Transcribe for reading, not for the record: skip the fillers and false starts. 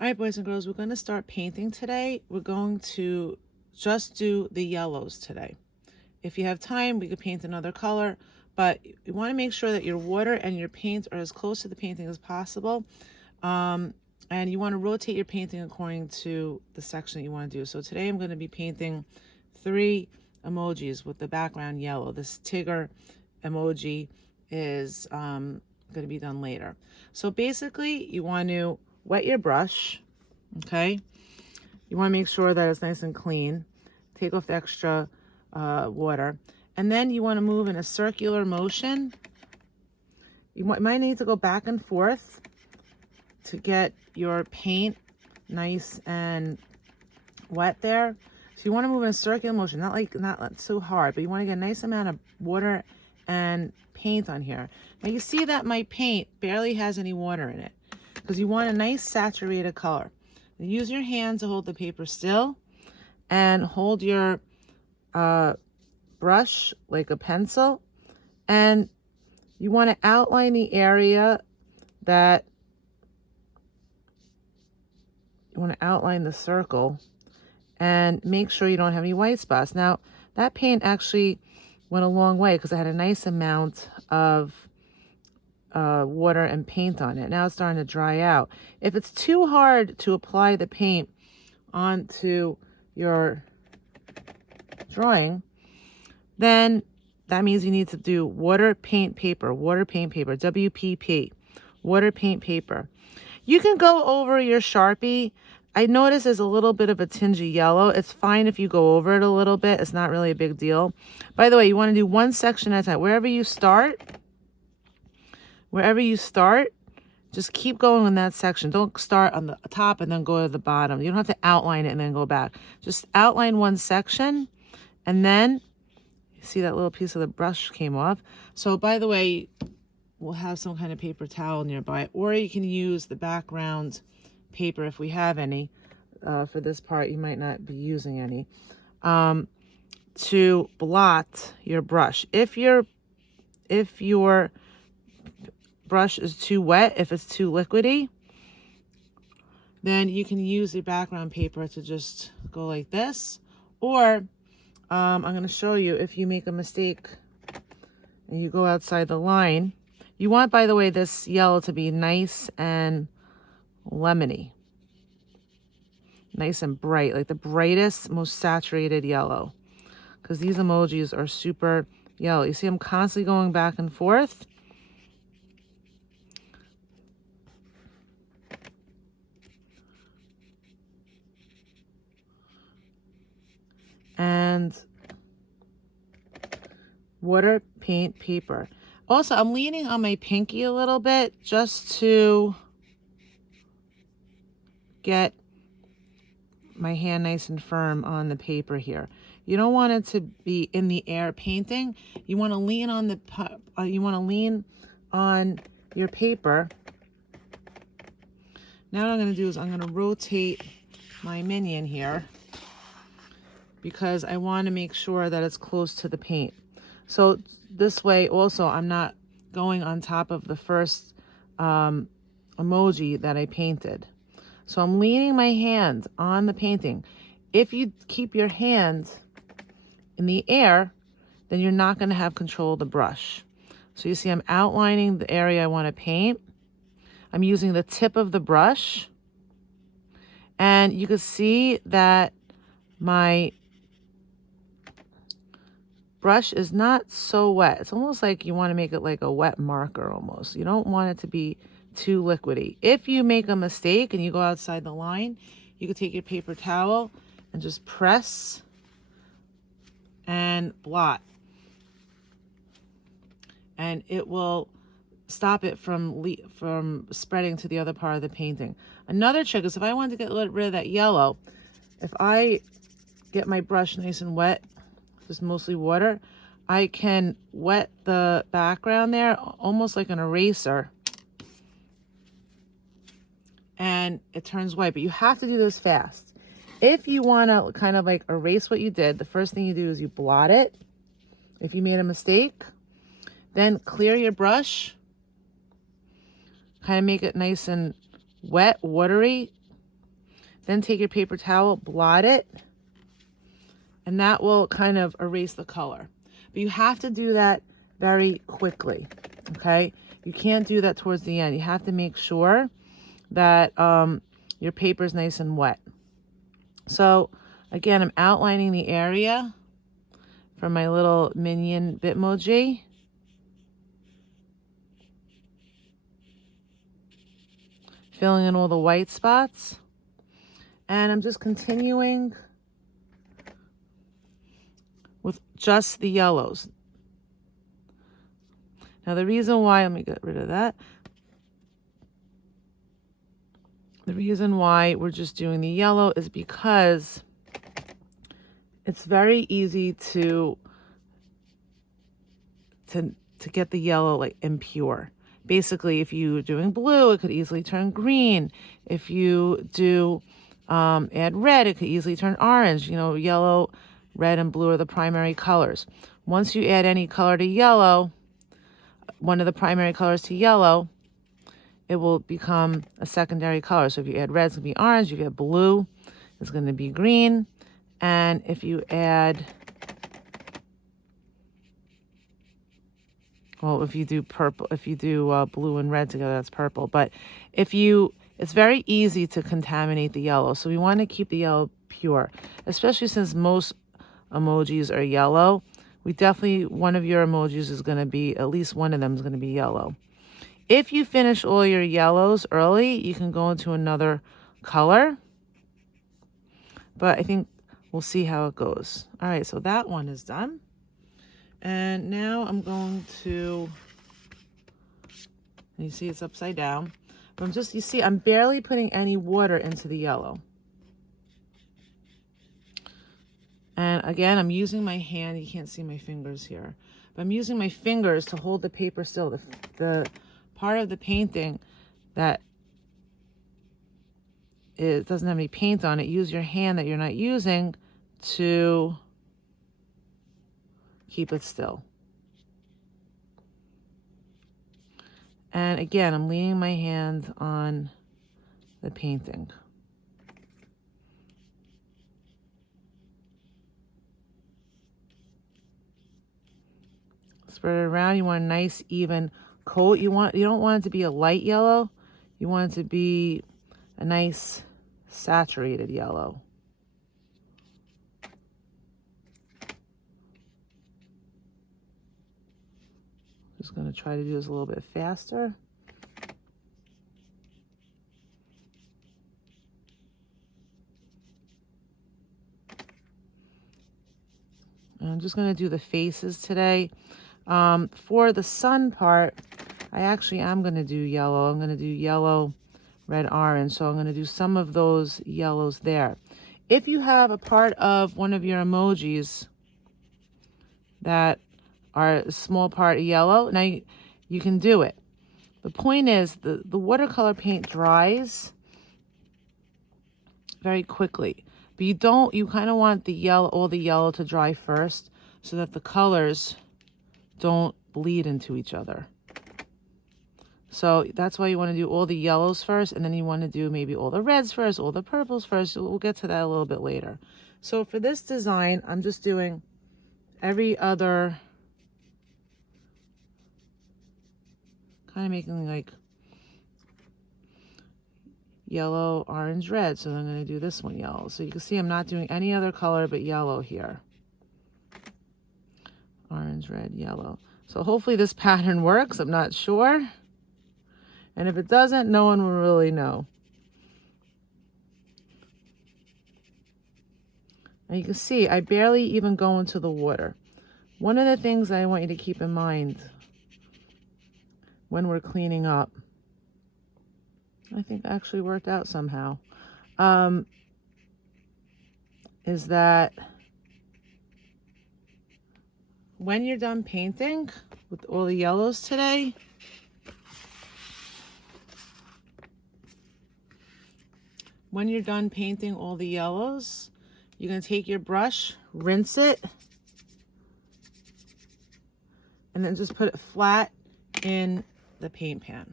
All right, boys and girls, we're going to start painting today. We're going to just do the yellows today. If you have time, we could paint another color, but you want to make sure that your water and your paint are as close to the painting as possible. And you want to rotate your painting according to the section that you want to do. So today I'm going to be painting 3 emojis with the background yellow. This Tigger emoji is going to be done later. So basically, you want to wet your brush, okay? You want to make sure that it's nice and clean. Take off the extra water. And then you want to move in a circular motion. You might need to go back and forth to get your paint nice and wet there. So you want to move in a circular motion, not so hard, but you want to get a nice amount of water and paint on here. Now you see that my paint barely has any water in it because you want a nice saturated color. Use your hand to hold the paper still and hold your brush like a pencil, and you want to outline the area that you want to outline the circle and make sure you don't have any white spots. Now that paint actually went a long way because I had a nice amount of water and paint on it. Now it's starting to dry out. If it's too hard to apply the paint onto your drawing, then that means you need to do water paint paper, WPP, water paint paper. You can go over your Sharpie. I notice there's a little bit of a tinge of yellow. It's fine if you go over it a little bit. It's not really a big deal. By the way, you want to do one section at a time. Wherever you start, just keep going in that section. Don't start on the top and then go to the bottom. You don't have to outline it and then go back. Just outline one section, and then you see that little piece of the brush came off. So by the way, we'll have some kind of paper towel nearby, or you can use the background paper if we have any. For this part, you might not be using any, to blot your brush. If your brush is too wet, if it's too liquidy, then you can use the background paper to just go like this. Or I'm going to show you, if you make a mistake and you go outside the line, you want, by the way, this yellow to be nice and lemony, nice and bright, like the brightest, most saturated yellow, because these emojis are super yellow. You see I'm constantly going back and forth. And water paint paper. Also, I'm leaning on my pinky a little bit just to get my hand nice and firm on the paper here. You don't want it to be in the air painting. You want to lean on your paper. Now what I'm going to do is I'm going to rotate my minion here because I want to make sure that it's close to the paint. So this way also I'm not going on top of the first emoji that I painted. So I'm leaning my hand on the painting. If you keep your hand in the air, then you're not going to have control of the brush. So you see I'm outlining the area I want to paint. I'm using the tip of the brush. And you can see that my brush is not so wet. It's almost like you want to make it like a wet marker almost. You don't want it to be too liquidy. If you make a mistake and you go outside the line, you can take your paper towel and just press and blot. And it will stop it from spreading to the other part of the painting. Another trick is if I want to get rid of that yellow, if I get my brush nice and wet, just mostly water, I can wet the background there almost like an eraser, and it turns white. But you have to do this fast. If you want to kind of like erase what you did, the first thing you do is you blot it. If you made a mistake, then clear your brush, kind of make it nice and wet, watery, Then take your paper towel, blot it, and that will kind of erase the color. But you have to do that very quickly, okay? You can't do that towards the end. You have to make sure that your paper is nice and wet. So again, I'm outlining the area for my little minion Bitmoji. Filling in all the white spots. And I'm just continuing with just the yellows. Now the reason why, let me get rid of that. The reason why we're just doing the yellow is because it's very easy to get the yellow like impure. Basically, if you're doing blue, it could easily turn green. If you do add red, it could easily turn orange. You know, yellow, red, and blue are the primary colors. Once you add any color to yellow, one of the primary colors to yellow, it will become a secondary color. So if you add red, it's going to be orange. If you add blue, it's going to be green. And if you add, well, if you do purple, if you do blue and red together, that's purple. But if you, it's very easy to contaminate the yellow. So we want to keep the yellow pure, especially since most emojis are yellow. We definitely, one of your emojis is going to be, at least one of them is going to be yellow. If you finish all your yellows early, you can go into another color. But I think we'll see how it goes. All right, so that one is done. And now I'm going to, and you see it's upside down. But I'm just, you see, I'm barely putting any water into the yellow. And again, I'm using my hand. You can't see my fingers here. But I'm using my fingers to hold the paper still. The part of the painting that it doesn't have any paint on it, use your hand that you're not using to keep it still. And again, I'm leaning my hand on the painting. Spread it around. You want a nice even coat. You don't want it to be a light yellow. You want it to be a nice saturated yellow. Just going to try to do this a little bit faster. And I'm just going to do the faces today. For the sun part, I actually am going to do yellow. I'm going to do yellow, red, orange. So I'm going to do some of those yellows there. If you have a part of one of your emojis that are a small part of yellow, now you can do it. The point is the watercolor paint dries very quickly. But you kind of want the yellow, all the yellow to dry first so that the colors don't bleed into each other. So that's why you want to do all the yellows first, and then you want to do maybe all the reds first, all the purples first. We'll get to that a little bit later. So for this design, I'm just doing every other, kind of making like yellow, orange, red. So I'm going to do this one yellow. So you can see I'm not doing any other color but yellow here. Orange, red, yellow. So hopefully this pattern works. I'm not sure. And if it doesn't, no one will really know. And you can see I barely even go into the water. One of the things I want you to keep in mind when we're cleaning up, I think actually worked out somehow, is that when you're done painting with all the yellows today, when you're done painting all the yellows, you're going to take your brush, rinse it, and then just put it flat in the paint pan.